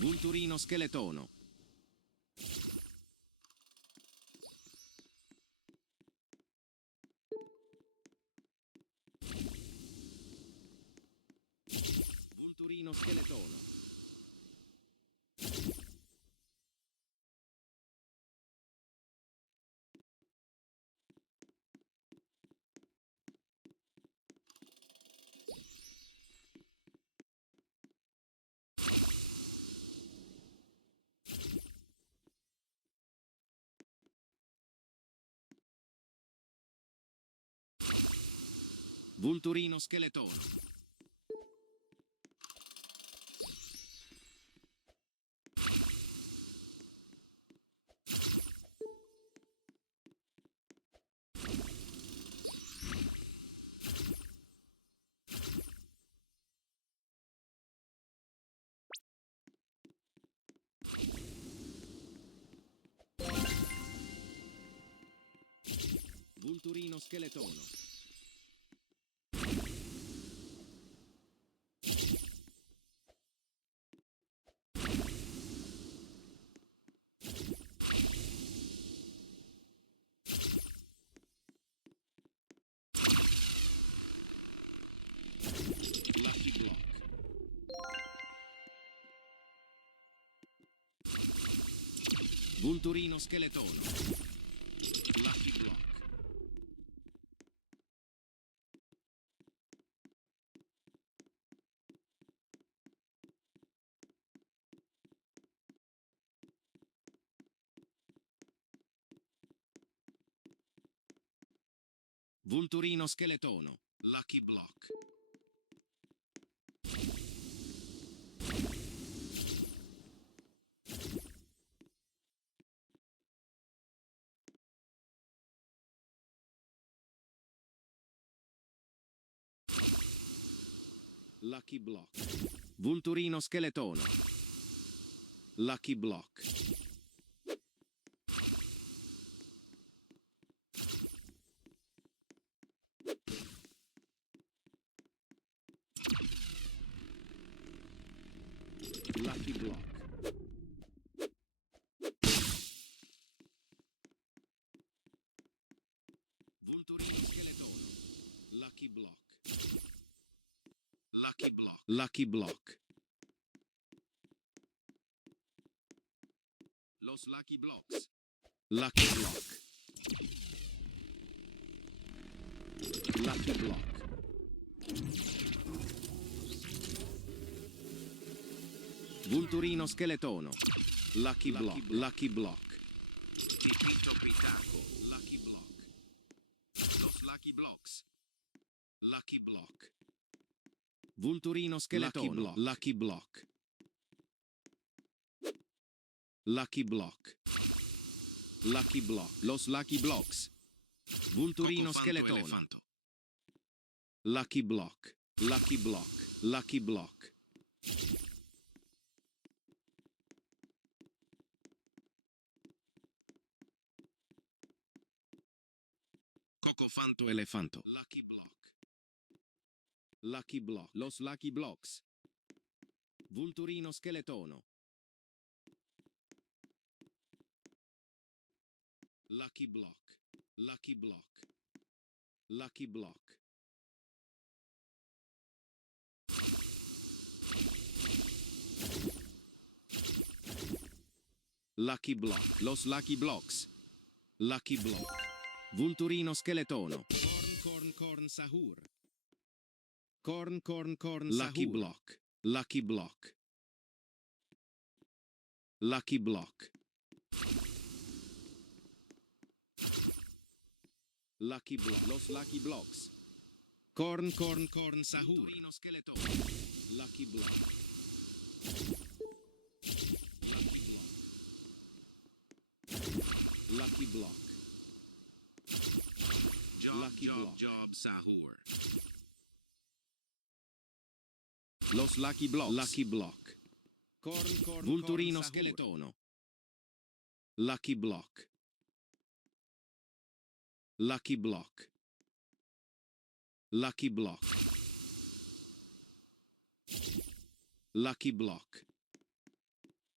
Vulturino scheletono. Vulturino scheletono. Vulturino scheletono. Vulturino scheletono. Lucky block. Vulturino scheletono. Lucky block. Vulturino scheletono. Lucky block. Lucky block. Vulturino scheletono. Lucky block. Lucky block. Vulturino scheletono. Lucky block. Lucky block. Lucky block. Los lucky blocks. Lucky block. Lucky block. Vulturino scheletono. Lucky block. Lucky block. Pipito pitaco. Lucky block. Los lucky blocks. Lucky block. Vulturino scheletono. Lucky block. Lucky block. Lucky block. Los lucky blocks. Vulturino scheletono. Lucky block. Lucky block. Lucky block. Cocofanto elefanto. Lucky block. Lucky block. Los lucky blocks. Vulturino scheletono. Lucky block. Lucky block. Lucky block. Lucky block. Los lucky blocks. Lucky block. Vulturino scheletono. Corn sahur. Corn sahur. Lucky block. Lucky block. Lucky block. Lucky block. Los lucky blocks. Corn sahur. Vulturino scheletono. Lucky block. Lucky block. Lucky block. Job sahur. Los lucky blocks. Lucky block. Vulturino scheletono. Lucky block. Lucky block. Lucky block. Lucky block.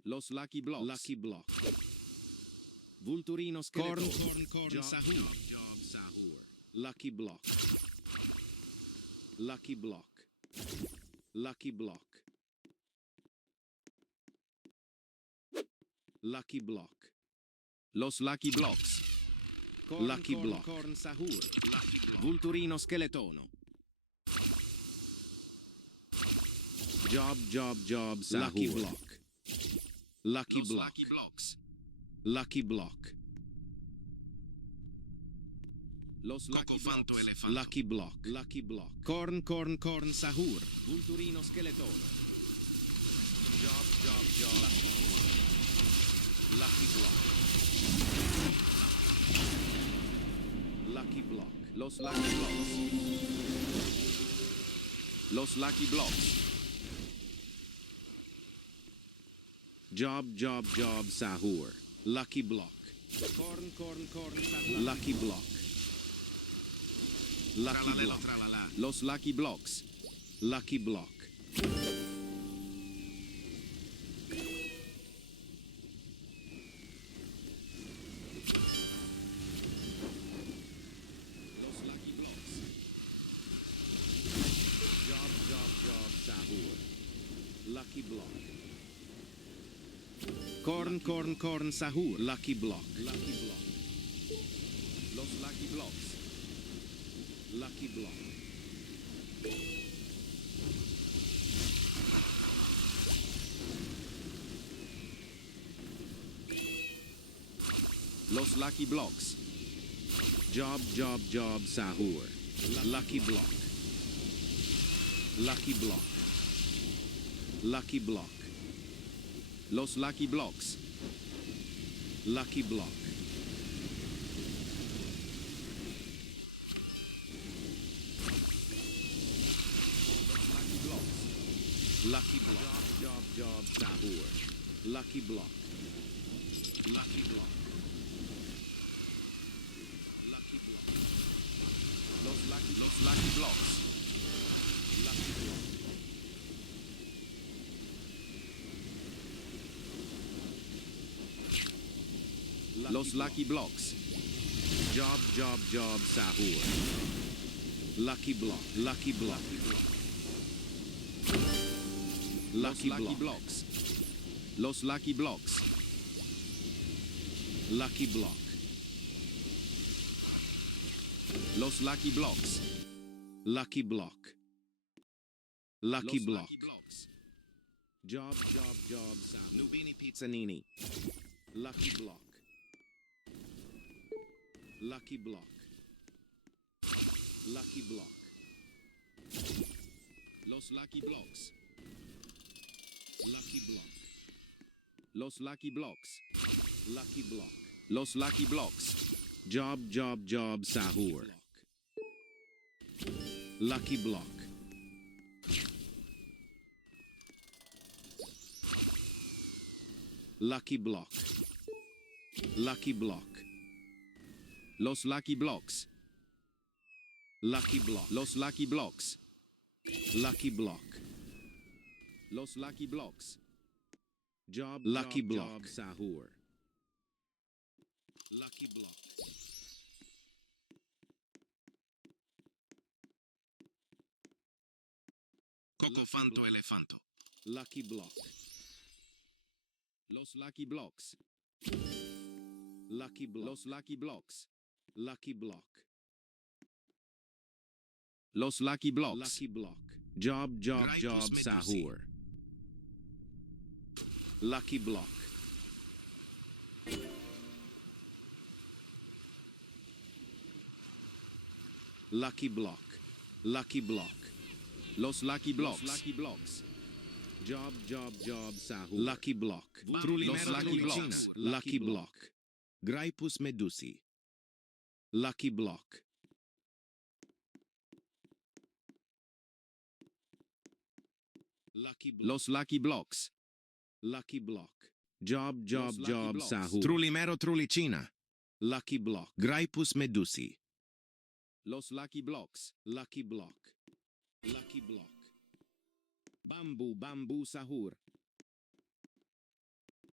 Los Lucky Blocks. Lucky Block. Vulturino Skeleton. Corn, Sahur. Sahur. Lucky Block. Lucky Block. Lucky Block. Lucky Block. Los Lucky Blocks. Lucky Block. Corn Sahur. Vulturino Skeletono. Job, Sahur. Lucky Block. Lucky Block. Lucky Blocks. Lucky Block. Los Lucky Blocks. Lucky Block. Lucky Block. Corn, Sahur. Vulturino Skeletono. Job. Lucky Block. Lucky Block. Los Lucky Blocks. Los Lucky Blocks. Job, Sahur. Lucky Block. Corn, Sahur. Lucky Block. Lucky Block. Los Lucky Blocks. Lucky Block. Los Lucky Blocks. Job, Sahur. Lucky Block. Corn, Sahur. Lucky Block. Lucky Block. Los Lucky Blocks. Lucky Block. Los Lucky Blocks. Job, Sahur. Lucky Block. Lucky Block. Lucky Block. Los Lucky Blocks. Lucky Block. Lucky Block. Job, Sahur. Lucky Block. Lucky Block. Lucky Block. Los Lucky Blocks. Lucky Block. Los Lucky Blocks. Job, Sahur. Lucky Block. Lucky Block. Lucky Blocks. Los Lucky Blocks. Lucky Block. Los Lucky Blocks. Lucky Block. Lucky Block. Job, Sahur. Nubini Pizzanini. Lucky Block. Lucky Block. Lucky Block. Los Lucky Blocks. Lucky Block. Los Lucky Blocks. Lucky Block. Los Lucky Blocks. Job, Sahur. Lucky Block. Lucky Block. Lucky Block. Los Lucky Blocks. Lucky Block. Los Lucky Blocks. Lucky Block. Los Lucky Blocks. Job, Lucky Block. Sahur. Lucky Block. Cocofanto elefanto. Lucky Block. Los Lucky Blocks. Lucky Block. Los Lucky Blocks. Lucky Block. Los Lucky Blocks. Lucky Block. Job, Sahur. Lucky Block. Lucky Block. Lucky Block. Los Lucky Blocks. Lucky Blocks. Job, Sahur. Lucky Block. Los Lucky Blocks. Lucky Block. Graipus medusi. Lucky Block. Los Lucky Blocks. Lucky Block. Job, Sahur. Trulimero trulicina. Lucky Block. Graipus medusi. Los Lucky Blocks. Lucky Block. Lucky Block. Bamboo, Sahur.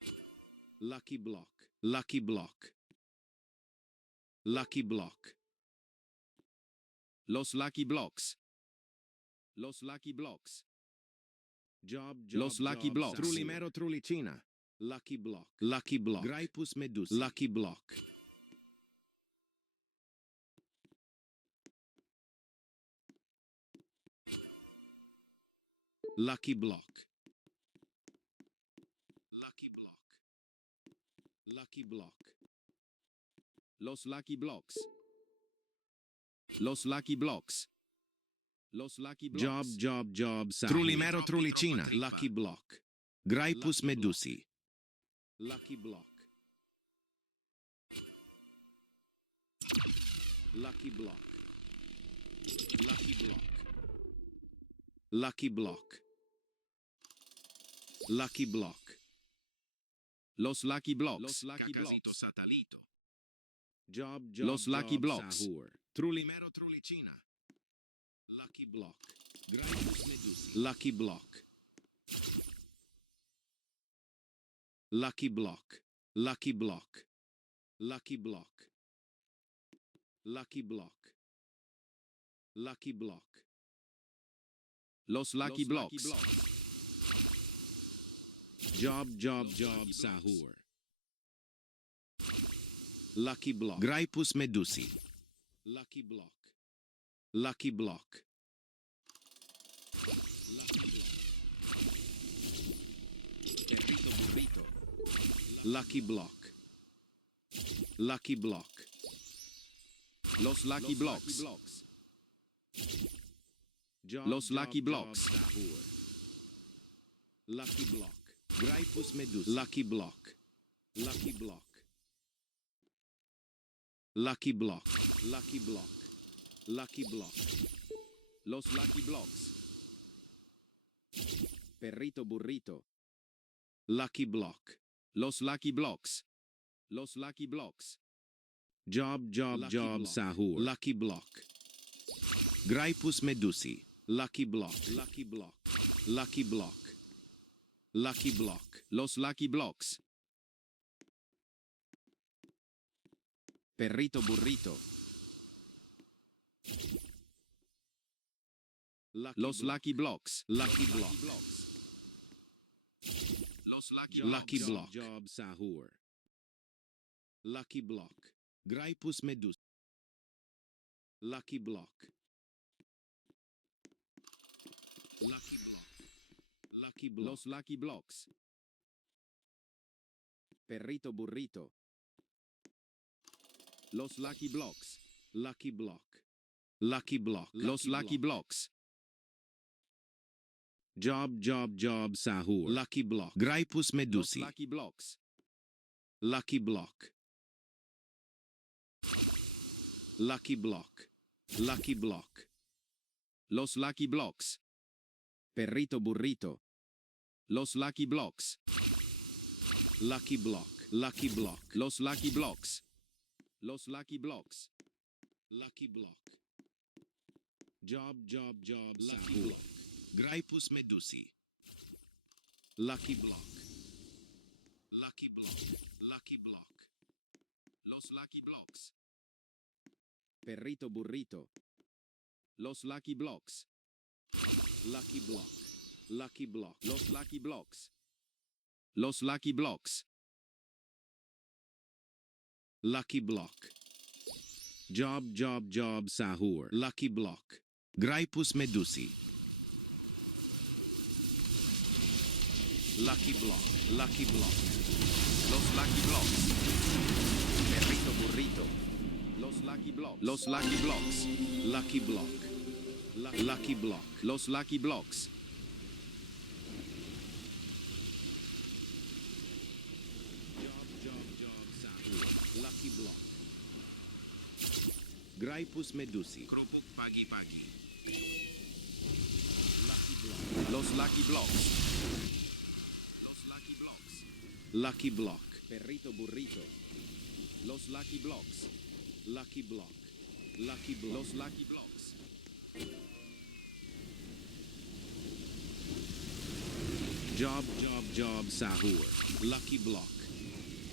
Lucky block. Lucky block. Lucky block. Los lucky blocks. Los lucky blocks. Job, job, Los lucky job, blocks. sahur. Trulimero trulicina. Lucky block. Lucky block. Graipus medusi. Lucky block. Lucky block. Lucky block. Lucky block. Los lucky blocks. Los lucky blocks. Los lucky blocks. Job, job, job, sahur. Trulimero trulicina. Lucky block. Graipus medusi. Lucky block. Lucky block. Lucky block. Lucky block. Lucky block. Los lucky blocks. Los lucky Cacasito blocks. satalito. Job, job, Los lucky job, blocks. sahur. Trulimero trulicina. Lucky block. Graipus medusi. Lucky block. Lucky block. Lucky block. Lucky block. Lucky block. Lucky block. Los lucky blocks. Job, job, job, sahur. Lucky block. Graipus medusi. Lucky block. Lucky block. Lucky block. Perrito burrito. Lucky block. Lucky block. Los lucky blocks. Los lucky blocks. Sahur. Lucky block. Graipus medusi. Lucky block. Lucky block. Lucky block. Lucky block. Lucky block. Los lucky blocks. Perrito burrito. Lucky block. Los lucky blocks. Los lucky blocks. Job, job, Lucky job, block. sahur. Lucky block. Graipus medusi. Lucky block. Lucky block. Lucky block. Lucky block. Los lucky blocks. Perrito burrito. Los lucky blocks. Lucky block. Los lucky Lucky blocks. block. Job, sahur. Lucky block. Graipus medusi. Lucky block. Lucky block. Lucky block. Los lucky blocks. Perrito burrito. Los lucky blocks. Lucky block. Lucky block. Los lucky blocks. Job, job, job, sahur. Lucky block. Graipus Los medusi. lucky blocks. Lucky block. Lucky block. Lucky block. Los lucky blocks. Perrito burrito. Los lucky blocks. Lucky block. Lucky block. Los lucky blocks. Los lucky blocks. Lucky block. Job, job, job, Lucky sahur. block. Graipus medusi. Lucky block. Lucky block. Lucky block. Los lucky blocks. Perrito burrito. Los lucky blocks. Lucky block. Lucky block. Los lucky blocks. Los lucky blocks. Lucky block. Job, job, job, sahur. Lucky block. Graipus medusi. Lucky block. Lucky block. Los lucky blocks. Perrito burrito. Los lucky blocks. Los lucky blocks. Lucky block. Lucky block. Los lucky blocks. Job, job, job, sahur. Lucky block. Graipus medusi. Kropuk pagi-pagi. Lucky block. Los lucky blocks. Los lucky blocks. Lucky block. Perrito burrito. Los lucky blocks. Lucky block. Lucky block. Los lucky blocks. Job, job, job, sahur. Lucky block.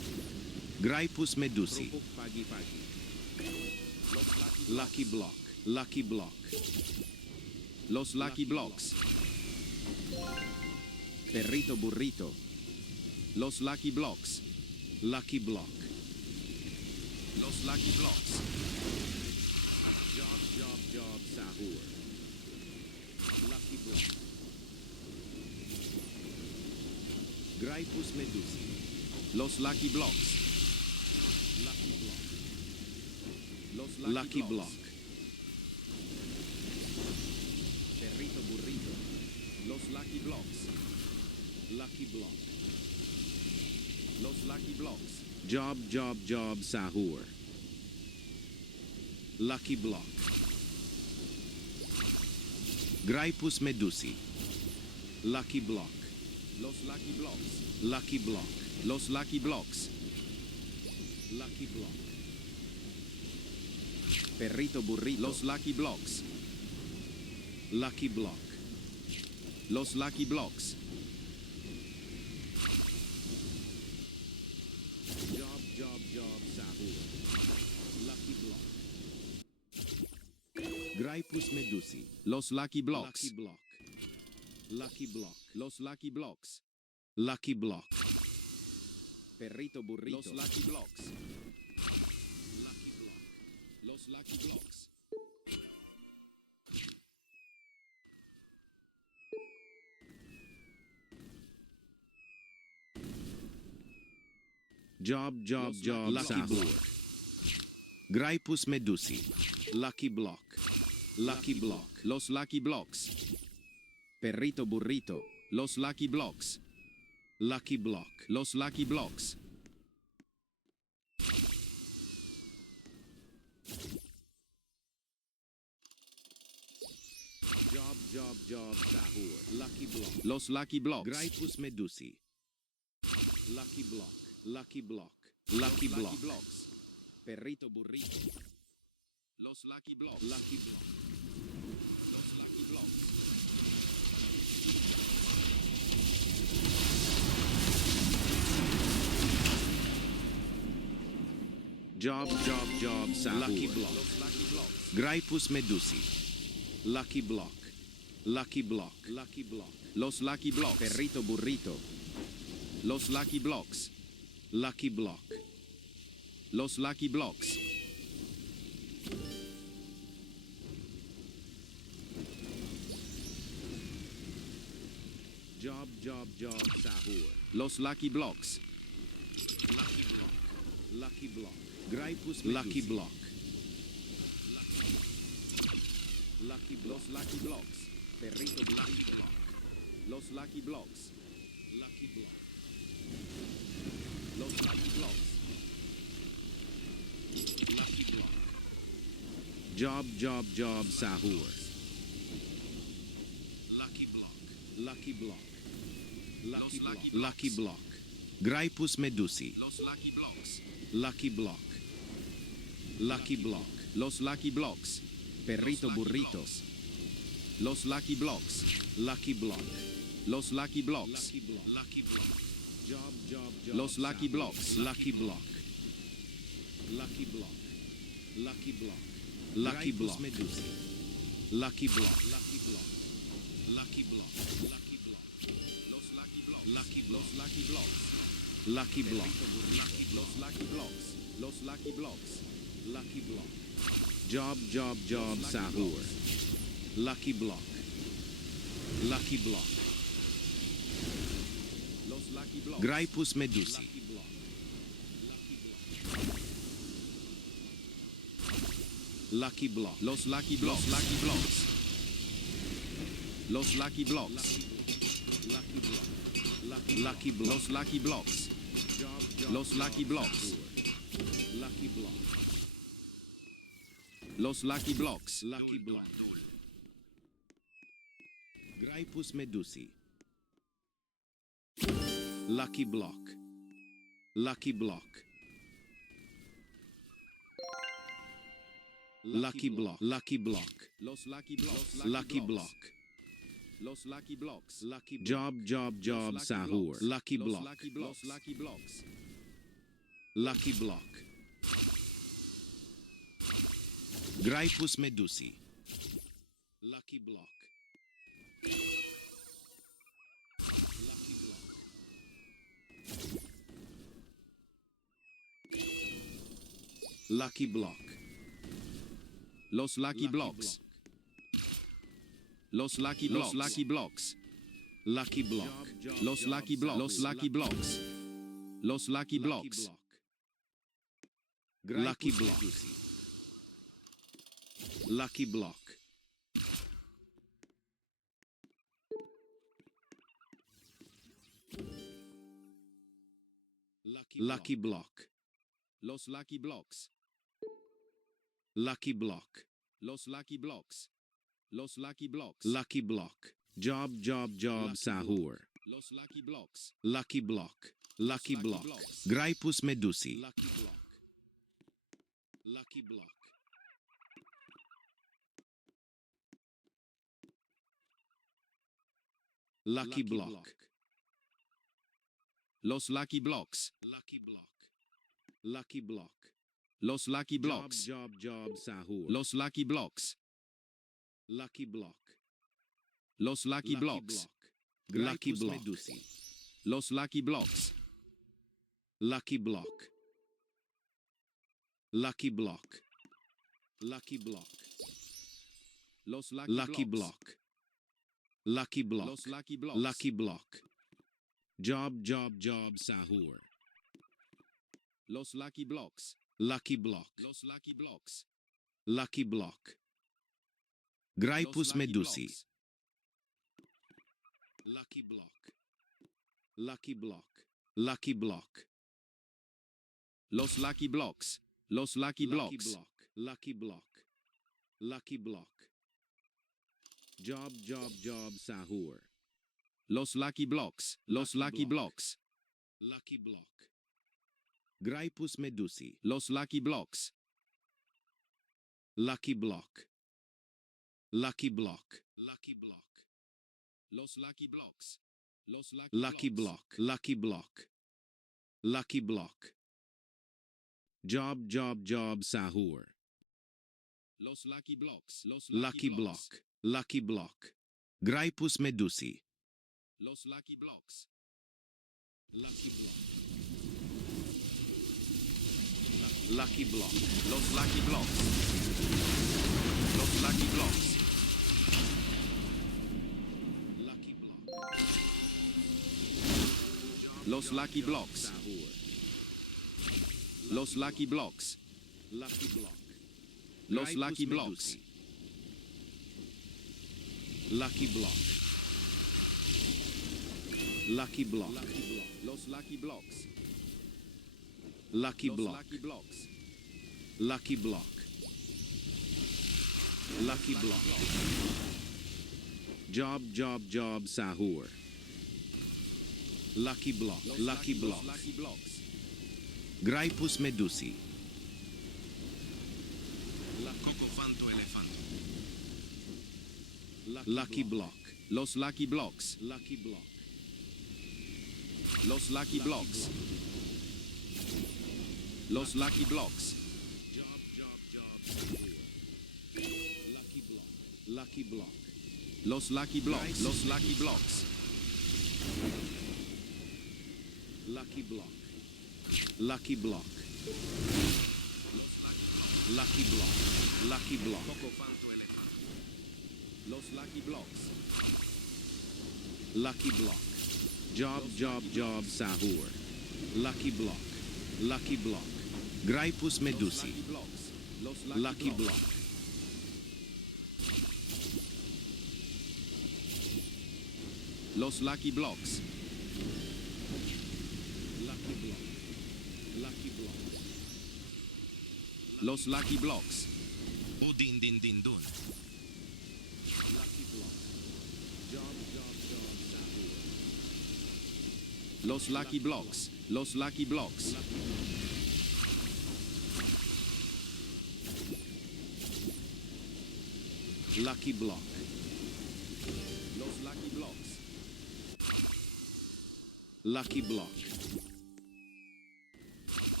Graipus medusi. Kerupuk pagi-pagi. Lucky block. Lucky block. Los Lucky Blocks. Perrito burrito. Los Lucky Blocks. Lucky block. Los Lucky Blocks. Job, job, job, sahur. Lucky block. Graipus medusi. Los Lucky Blocks. Lucky block. Los Lucky Block. Perrito burrito. Los Lucky Blocks. Lucky block. Los Lucky Blocks. Job, job, job, sahur. Lucky block. Graipus medusi. Lucky block. Los Lucky Blocks. Lucky block. Los Lucky Blocks. Lucky block. Perrito burrito. Los Lucky Blocks. Lucky block. Los Lucky Blocks. Job, job, job, sahur. Lucky block. Graipus medusi. Los Lucky Blocks. Lucky block. Lucky block. Los Lucky Blocks. Lucky block. Perrito burrito. Los Lucky Blocks. Lucky block. Los Lucky Blocks. Job, job, Los job, Lucky sahur. block. Graipus medusi. Lucky block. Lucky block. Los Lucky Blocks. Perrito burrito. Los Lucky Blocks. Lucky block. Los Lucky Blocks. Job, job, job, sahur. Lucky block. Los Lucky Blocks. Graipus medusi. Lucky block. Lucky block. Lucky block. Blocks. Perrito burrito. Los Lucky Blocks. Lucky block. Los Lucky Blocks. Job, job, job, sahur. Lucky block. Los Lucky Blocks. Graipus medusi. Lucky block. Lucky block. Lucky block. Los Lucky Blocks. Perrito burrito. Los Lucky Blocks. Lucky block. Los Lucky Blocks. Job, job, job, sahur. Los Lucky Blocks. Lucky block. Graipus medusi. Lucky block. Lucky block. Los Lucky Blocks. Perrito burrito. Los Lucky Blocks. Lucky block. Los Lucky Blocks. Lucky block. Job, job, job, sahur. Lucky block. Lucky block. Lucky block. Lucky Lucky block. Graipus medusi. Los Lucky Blocks. Lucky block. Lucky block. Los Lucky Blocks. Perrito burritos. Los Lucky Blocks. Lucky block. Los Lucky Blocks. Lucky block. Job, job, job. Los Lucky Blocks. Lucky block. Lucky block. Lucky block. Lucky Graipus block. medusi. Lucky block. Lucky block. Lucky block. Lucky block. Los Lucky Blocks. Lucky. Los Lucky Blocks. Lucky block. Los Lucky Blocks. Los Lucky Blocks. Lucky block. Job, job, job, sahur. Lucky block. Lucky block. Los Lucky Blocks. Graipus medusi. Lucky block. Lucky block. Los Lucky Blocks. Lucky Blocks. Los Lucky Blocks. Lucky block. Lucky block. Los Lucky Blocks. Los Lucky Blocks. Lucky block. Los Lucky Blocks. Lucky block. Graipus medusi. Lucky block. Lucky block. Lucky block. Lucky block. Los Lucky Blocks. Lucky block. Los Lucky Blocks. Lucky Job, job, job, sahur. Lucky block. Los Lucky Blocks. Lucky block. Graipus medusi. Lucky block. Lucky block. Lucky block. Los lucky blocks. Los lucky blocks. Los lucky blocks. Lucky block. Los lucky blocks. Los lucky blocks. Los lucky blocks. Lucky block. Lucky block. Lucky block. Los lucky blocks. Lucky block. Los lucky blocks. Los lucky blocks. Lucky block. Job, job, job, sahur. Los lucky blocks. Lucky block. Lucky block. blocks. Graipus medusi. Lucky block. Lucky block. Lucky block. Los lucky blocks. Lucky block. Lucky block. Los lucky blocks. Job, job, job, sahur. Los lucky blocks. Lucky block. Los lucky blocks. Lucky Graipus block. medusi. Los lucky blocks. Lucky block. Lucky block. Lucky block. Los lucky, Lucky blocks. block. Lucky block. Los lucky blocks. Lucky block. Job, job, job, sahur. Los lucky blocks. Lucky block. Los lucky blocks. Lucky block. Los Graipus lucky medusi. blocks. Lucky block. Lucky block. Lucky block. Los lucky blocks. Los lucky Lucky blocks. block. Lucky block. Lucky block. Job, job, job, sahur. Los lucky blocks. Los Lucky lucky block. blocks. Lucky block. Graipus medusi. Los lucky blocks. Lucky block. Lucky block. Lucky block. Los lucky blocks. Los lucky, Lucky blocks. block. Lucky block. Lucky block. Job, job, job, sahur. Los lucky blocks. Los Lucky blocks. block. Lucky block. Graipus medusi. Los lucky blocks. Lucky block. Lucky block. Los lucky blocks. Los lucky blocks. Lucky block. Los lucky blocks. Sahur. Los lucky blocks. Lucky block. Los Graipus lucky blocks. medusi. Lucky block. Lucky block. Los lucky blocks. Lucky Los block. lucky blocks. Lucky block. Lucky block. Job, job, job, sahur. Lucky block. Los Lucky block. Los lucky blocks. Graipus medusi. Lucky block. Los lucky blocks. Lucky block. Los lucky blocks. Los lucky blocks. Job, job, job, sahur. Lucky block. Lucky block. Los lucky blocks. Los lucky blocks. Lucky block. Lucky block. Lucky block. Lucky block. Los lucky blocks. Lucky block. Job, job, job, sahur. Lucky block. Lucky block. Graipus medusi. Lucky blocks. Los Lucky block. Los lucky blocks. Lucky block. Lucky block. Los lucky blocks. Udin din din dun. Lucky block. Job, job, job, sahur. Los lucky blocks. Los lucky blocks. Lucky block. Los lucky blocks. Lucky block.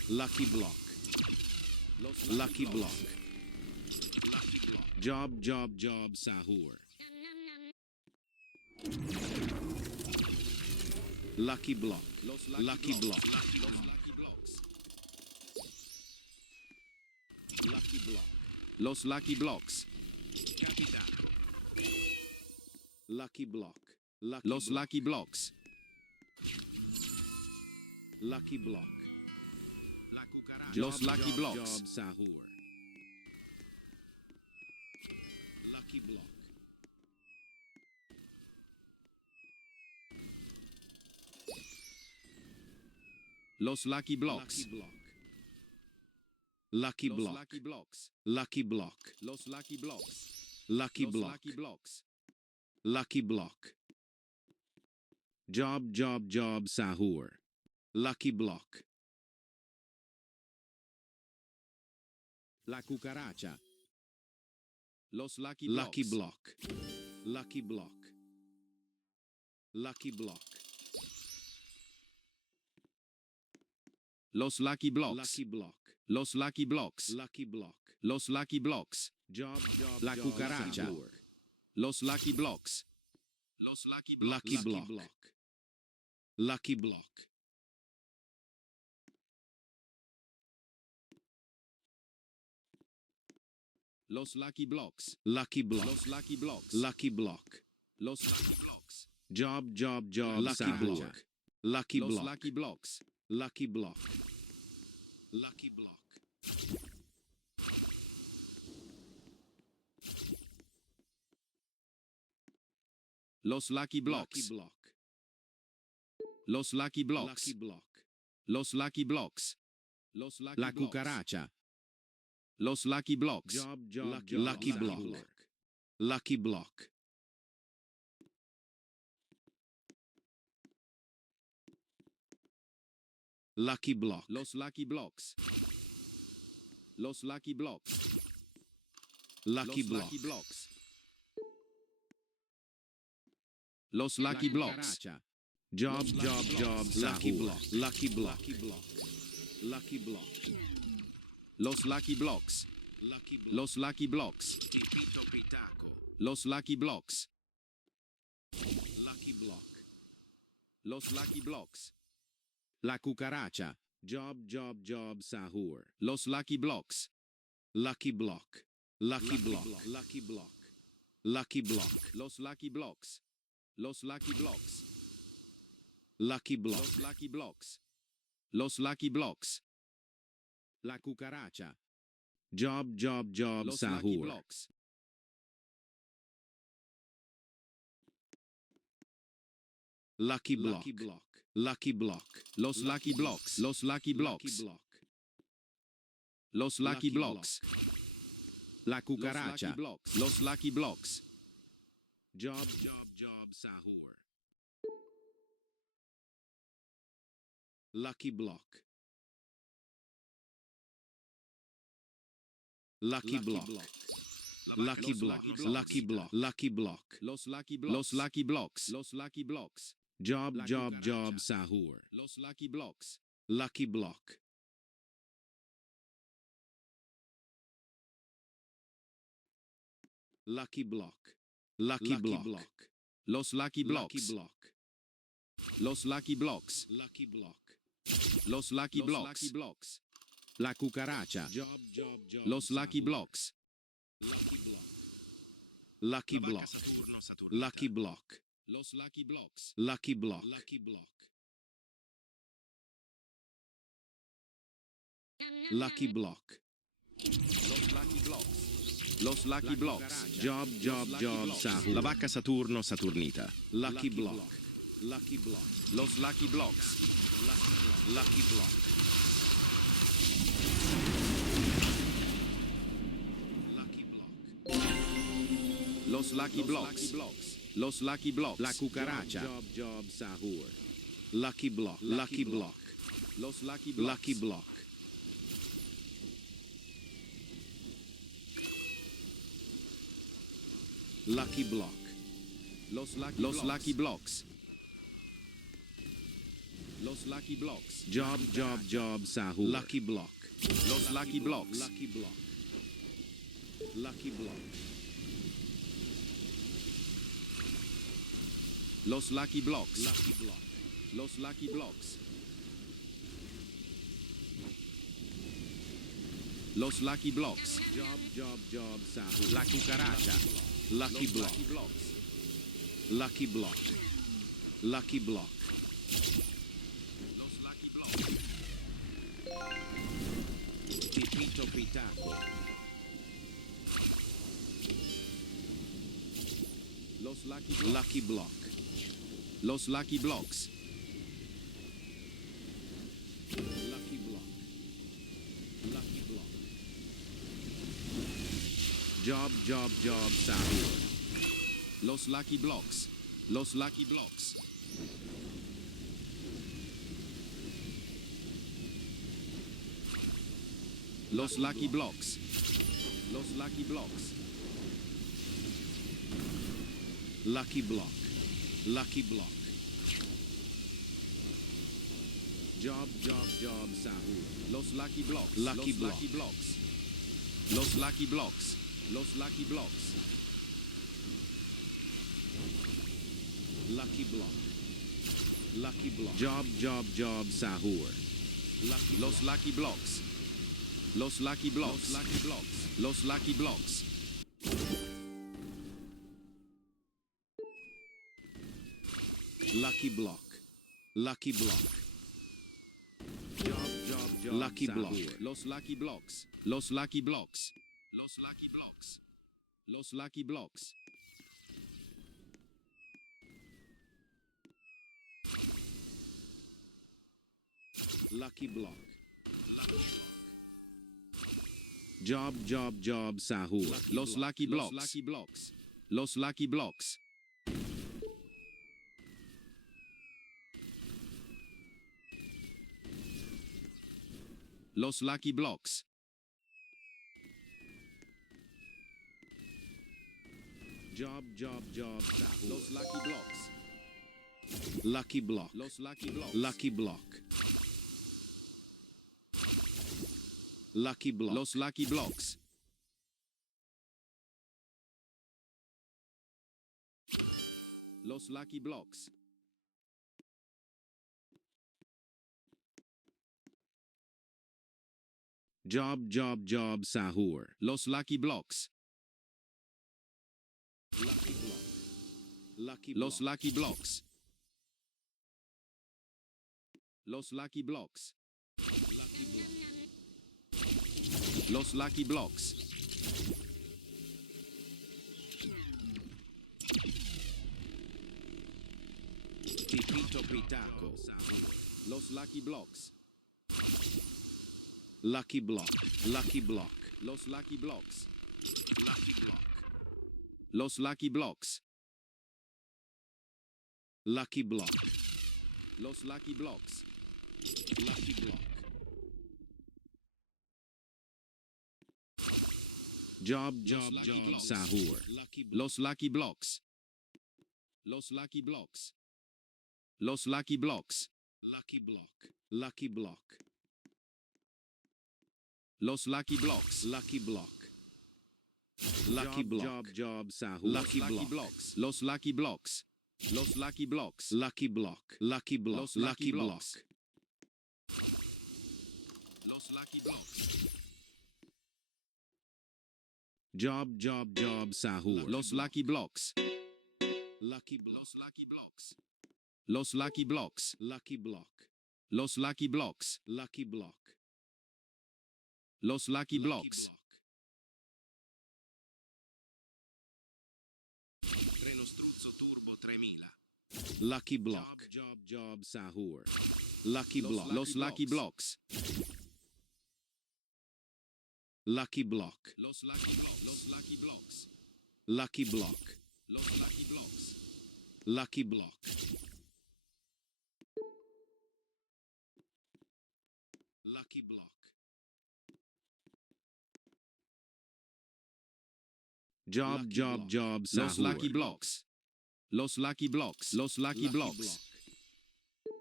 Lucky block. Lucky block. Job, job, job, sahur. Lucky block. Lucky block. Lucky block. Los lucky blocks. Capitano. Lucky block. Los lucky blocks. Lucky block. La cucaracha. Los lucky job, blocks. job, sahur. Lucky block. Los lucky blocks. Lucky block. Los lucky blocks. Lucky block. Los lucky blocks. Lucky Los block. lucky blocks. Lucky block. Job, job, job, sahur. Lucky block. La cucaracha. Los lucky Lucky blocks. block. Lucky block. Lucky block. Los lucky blocks. Lucky block. Los lucky blocks. Lucky block. Los lucky blocks. Job, job, La job, cucaracha. sahur. Los lucky blocks. Los lucky blocks. Lucky block. Lucky block. Los lucky blocks. Lucky block. Los lucky blocks. Lucky block. Los lucky blocks. Job, job, job, Lucky sahur. block. Lucky Los block. lucky blocks. Lucky block. Lucky block. Los lucky Lucky blocks. block. Los lucky blocks. Lucky block. Los lucky blocks. Los lucky La blocks. cucaracha. Los lucky blocks. Job, job, Lucky job, lucky block. block. Lucky block. Lucky block. Los lucky blocks. Los lucky blocks. Lucky Los block. lucky blocks. Los lucky blocks. Job, Los job, lucky job, blocks. lucky Sahur. block. Lucky block. Lucky block. Los lucky blocks. Lucky block. Los lucky blocks. Tipito pitaco. Los lucky blocks. Lucky block. Los lucky blocks. La cucaracha. Job, job, job, sahur. Los lucky blocks. Lucky block. Lucky Lucky block. block. Lucky block. Lucky block. Los lucky blocks. Los lucky blocks. Lucky block. Los lucky blocks. Los lucky blocks. La cucaracha. Job, job, job, Los lucky sahur. blocks. Lucky block. Lucky block. Lucky block. Los lucky blocks. Los lucky blocks. block. Los lucky Lucky blocks. La Los cucaracha. lucky blocks. Los lucky blocks. Job, job, job, sahur. Lucky block. Lucky block. Lucky block. Lucky block. Lucky block. Los lucky blocks. Los lucky blocks. Los lucky blocks. Job, La job, cucaracha. job, sahur. Los lucky blocks. Lucky block. Lucky block. Lucky Lucky block. Los lucky Lucky blocks. block. Los lucky blocks. Lucky block. Los lucky Los blocks. lucky blocks. La cucaracha. Job, job, job. Los lucky sahur. blocks. Lucky block. Lucky La block. vacca Saturno, Saturnita. Lucky block. Los lucky blocks. Lucky block. Lucky block. Lucky block. Los lucky blocks. Los lucky blocks. Job, job, lucky job, blocks. sahur. La vacca Saturno, Saturnita. Lucky block. Lucky block. Los lucky blocks. Lucky block. Lucky block. Lucky block. Los lucky blocks. Los lucky blocks. La cucaracha. Job, job, sahur. Lucky block. Lucky block. Los lucky blocks. Lucky block. Lucky block. Los lucky blocks. Los Lucky Blocks. Job, job, job, sahur. Lucky Block. Los Lucky Blocks. Lucky block. Lucky block. Los Lucky Blocks. Lucky block. Los Lucky Blocks. Los Lucky Blocks. Job, job, job, sahur. La Cucaracha. Lucky Los block. Lucky Blocks. Lucky block. Lucky block. Los Lucky Blocks. Pipito pitaco. Los Lucky Blocks. Lucky block. Los Lucky Blocks. Lucky block. Lucky block. Job, job, job, sahur. Los Lucky Blocks. Los Lucky Blocks. Los Lucky Blocks. Los Lucky Blocks. Lucky block. Lucky block. Job, job, job, sahur. Los Lucky Blocks. Lucky Los Block. Lucky Blocks. Los Lucky Blocks. Los Lucky Blocks. Lucky block. Lucky block. Job, job, job, sahur. Lucky Los Lucky Blocks. Los Lucky Blocks. Los Lucky Blocks. Los Lucky Blocks. Lucky block. Lucky block. Job, job, job, Lucky sahur. Block. Los Lucky Blocks. Los Lucky Blocks. Los Lucky Blocks. Los Lucky Blocks. Lucky block. Job, job, job, sahur. Lucky Los Block. Lucky Los Blocks. Lucky Blocks. Los Lucky Blocks. Los Lucky Blocks. Job, job, job, sahur. Los Lucky Blocks. Lucky block. Los Lucky Blocks. Lucky block. Lucky block. Los Lucky Blocks. Los Lucky Blocks. Job, job, job, sahur. Los Lucky Blocks. Lucky block. Lucky Los block. Lucky Blocks. Los Lucky Blocks. Lucky block. Los Lucky Blocks. Pipito pitaco. Los Lucky Blocks. Lucky block. Lucky block. Los Lucky Blocks. Lucky block. Los Lucky Blocks. Lucky block. Los Lucky Blocks. Lucky block. Job, job, Lucky job, Blocks. sahur. Lucky block. Los Lucky Blocks. Los Lucky Blocks. Los Lucky Blocks. Lucky block. Lucky block. Los Lucky Blocks. Lucky block. Lucky Job, block. job, job, sahur. Lucky Los block. Blocks. Los Lucky Blocks. Los Lucky Blocks. Lucky block. Lucky block. Los Lucky Lucky block. Blocks. Los Lucky Blocks. Job, job, job, sahur. Lucky Los block. Lucky Blocks. Lucky block. Los Lucky Blocks. Los Lucky Blocks. Lucky block. Los Lucky Blocks. Lucky block. Los Lucky Lucky Blocks. block. Treno struzzo turbo 3000. Lucky block. Job, job, job, sahur. Lucky block. Los Lucky Blocks. Lucky block. Los Lucky Blocks. Los Lucky Blocks. Lucky block. Los Lucky Blocks. Lucky block. Lucky block. Job, Lucky job, block. job, Los sahur. Lucky Blocks. Los Lucky Blocks. Los Lucky Lucky Blocks. block.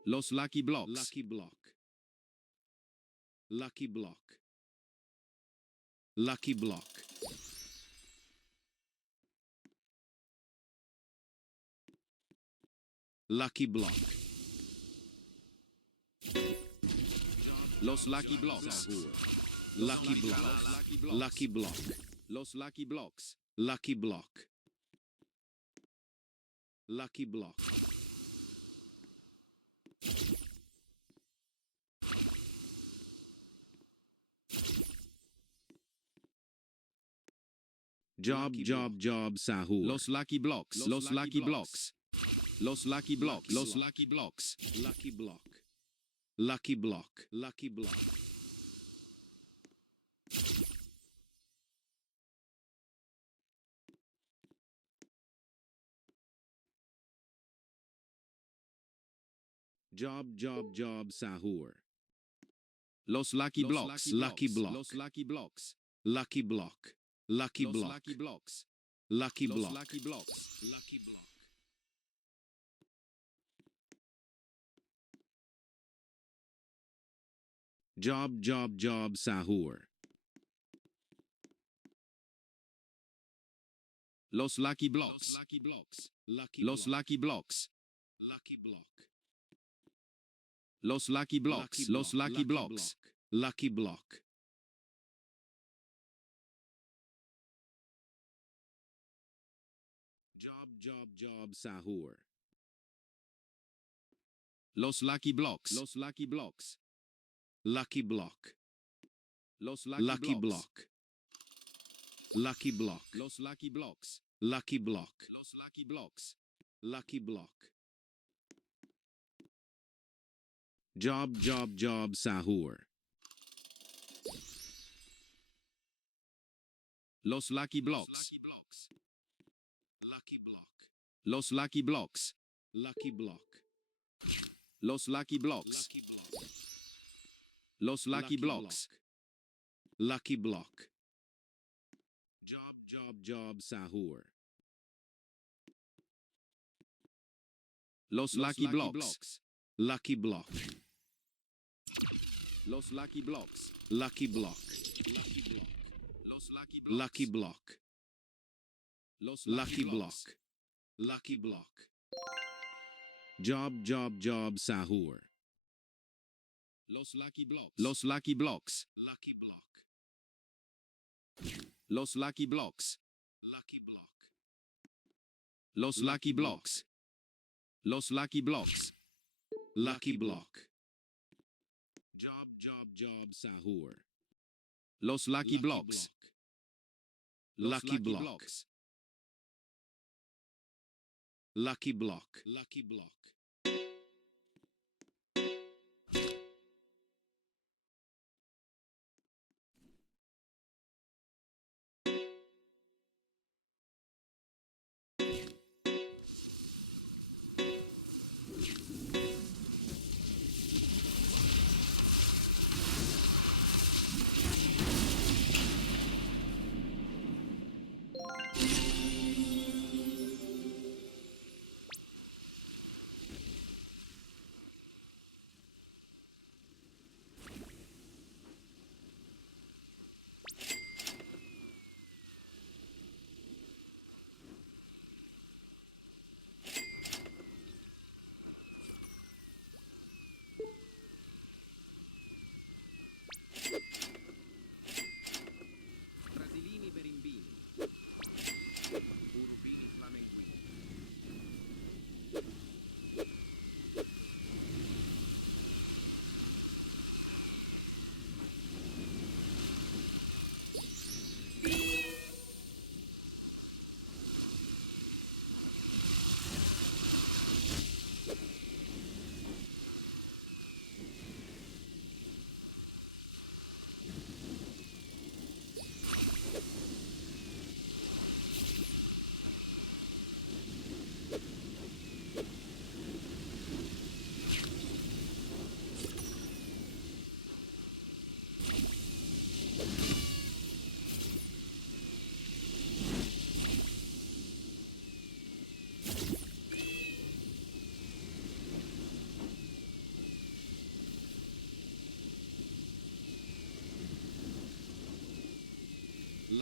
Los Lucky Blocks. Lucky block. Lucky block. Lucky block. Lucky block. Los Lucky Blocks. Sahur. Lucky block. Lucky block. Los Lucky Blocks. Lucky block. Lucky block. Job, job, job, sahur. Los Lucky Blocks. Los Lucky Blocks. Los Lucky Blocks. Los Lucky Blocks. Lucky block. Lucky block. Lucky block. Job, job, job, sahur. Los Lucky Blocks. Lucky block. Los Lucky Blocks. Lucky block. Lucky Los block. Lucky Blocks. Lucky Los block. Lucky Blocks. Lucky block. Job, job, job, sahur. Los Lucky Blocks. Lucky blocks. Lucky Los block. Lucky Blocks. Lucky block. Los Lucky Blocks. Los Lucky Blocks. Lucky block. Job, job, job, sahur. Los Lucky Blocks. Los Lucky Blocks. Lucky block. Los Lucky Lucky Blocks. block. Lucky block. Los Lucky Blocks. Lucky block. Los Lucky Blocks. Lucky block. Job, job, job, sahur. Los Lucky Blocks. Lucky block. Los Lucky Blocks. Lucky block. Los Lucky Blocks. Lucky block. Los Lucky Blocks. Lucky block. Job, job, job, sahur. Los Lucky Blocks. Lucky block. Los Lucky Blocks. Lucky block. Lucky block. Los Lucky Blocks. Lucky block. Los Lucky block. Lucky block. Job, job, job, sahur. Los Lucky Blocks. Los Lucky Blocks. Lucky block. Los Lucky Blocks. Lucky block. Los Lucky Blocks. Los Lucky Blocks. Lucky block. Job, job, job, sahur. Los Lucky Blocks. Lucky block. Lucky block. Lucky block.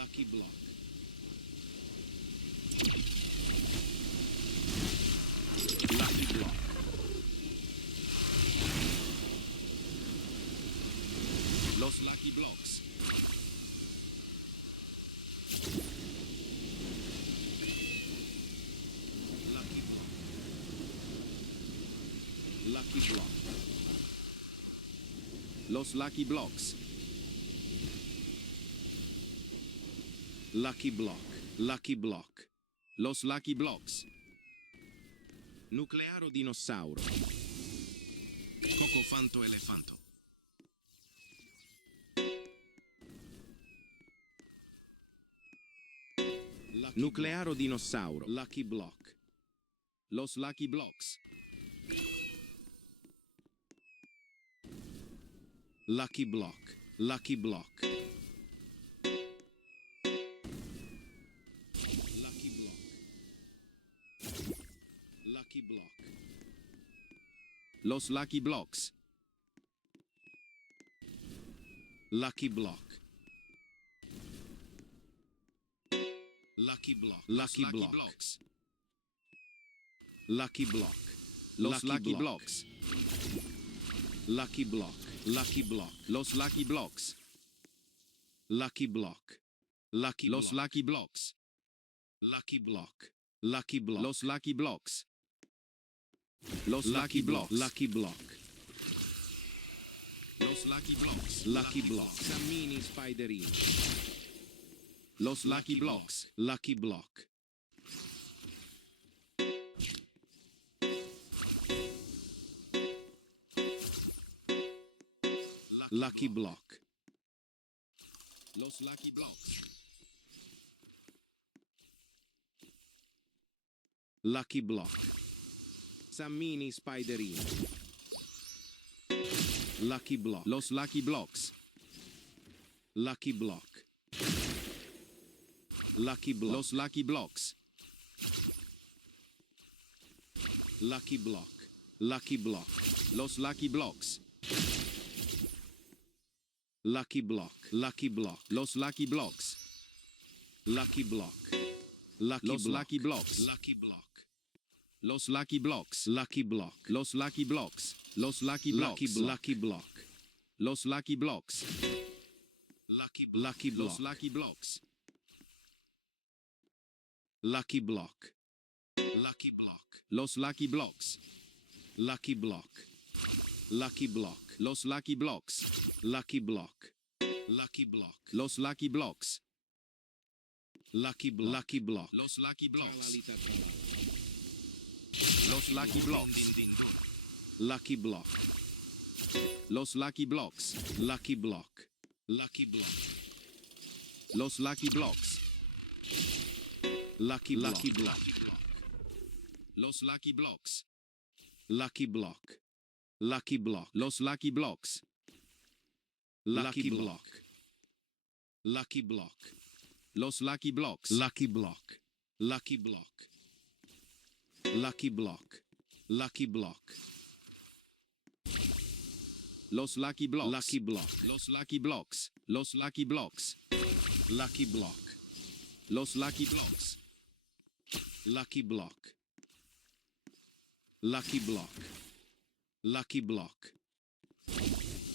Lucky block. Lucky block. Los lucky blocks. Lucky block. Lucky block. Los lucky blocks. Lucky block. Lucky block. Los lucky blocks. Nuclearo dinosauro. Cocofanto elefanto. Nuclearo dinosauro. Lucky block. Los lucky blocks. Lucky block. Lucky block. Lucky block. Lucky block. Los lucky blocks. Lucky block. Lucky block. Lucky blocks. Lucky block. Los lucky blocks. Lucky block. Lucky block. Los lucky blocks. Lucky block. Lucky. Los lucky blocks. Lucky block. Lucky block. Los lucky blocks. Los lucky blocks. Lucky block. Los lucky blocks. Lucky block. Samini spiderini. Los lucky blocks. Lucky block. Lucky block. Los lucky blocks. Lucky block. Samini spiderini. Lucky block. Los lucky blocks. Lucky block. Lucky block. Los lucky blocks. Lucky block. Lucky block. Los lucky blocks. Lucky block. Lucky block. Los lucky blocks. Lucky block. Lucky Los block. Lucky blocks. Lucky block. Los lucky blocks. Lucky block. Los lucky blocks. Los lucky blocks. Lucky block. Los lucky blocks. Lucky lucky block. Los lucky blocks. Lucky block. Lucky block. Los lucky blocks. Lucky block. Lucky block. Los lucky blocks. Lucky block. Lucky block. Los lucky blocks. Lucky block. Lucky block. Los lucky blocks. Los lucky blocks. Lucky block. Los lucky blocks. Lucky block. Lucky block. Los lucky blocks. Lucky lucky block. Los lucky blocks. Lucky block. Lucky block. Los lucky blocks. Lucky block. Lucky block. Los lucky blocks. Lucky block. Lucky block. Lucky block. Lucky block. Los lucky blocks. Lucky block. Los lucky blocks. Los lucky blocks. Lucky block. Los lucky blocks. Lucky block. Lucky block. Lucky block.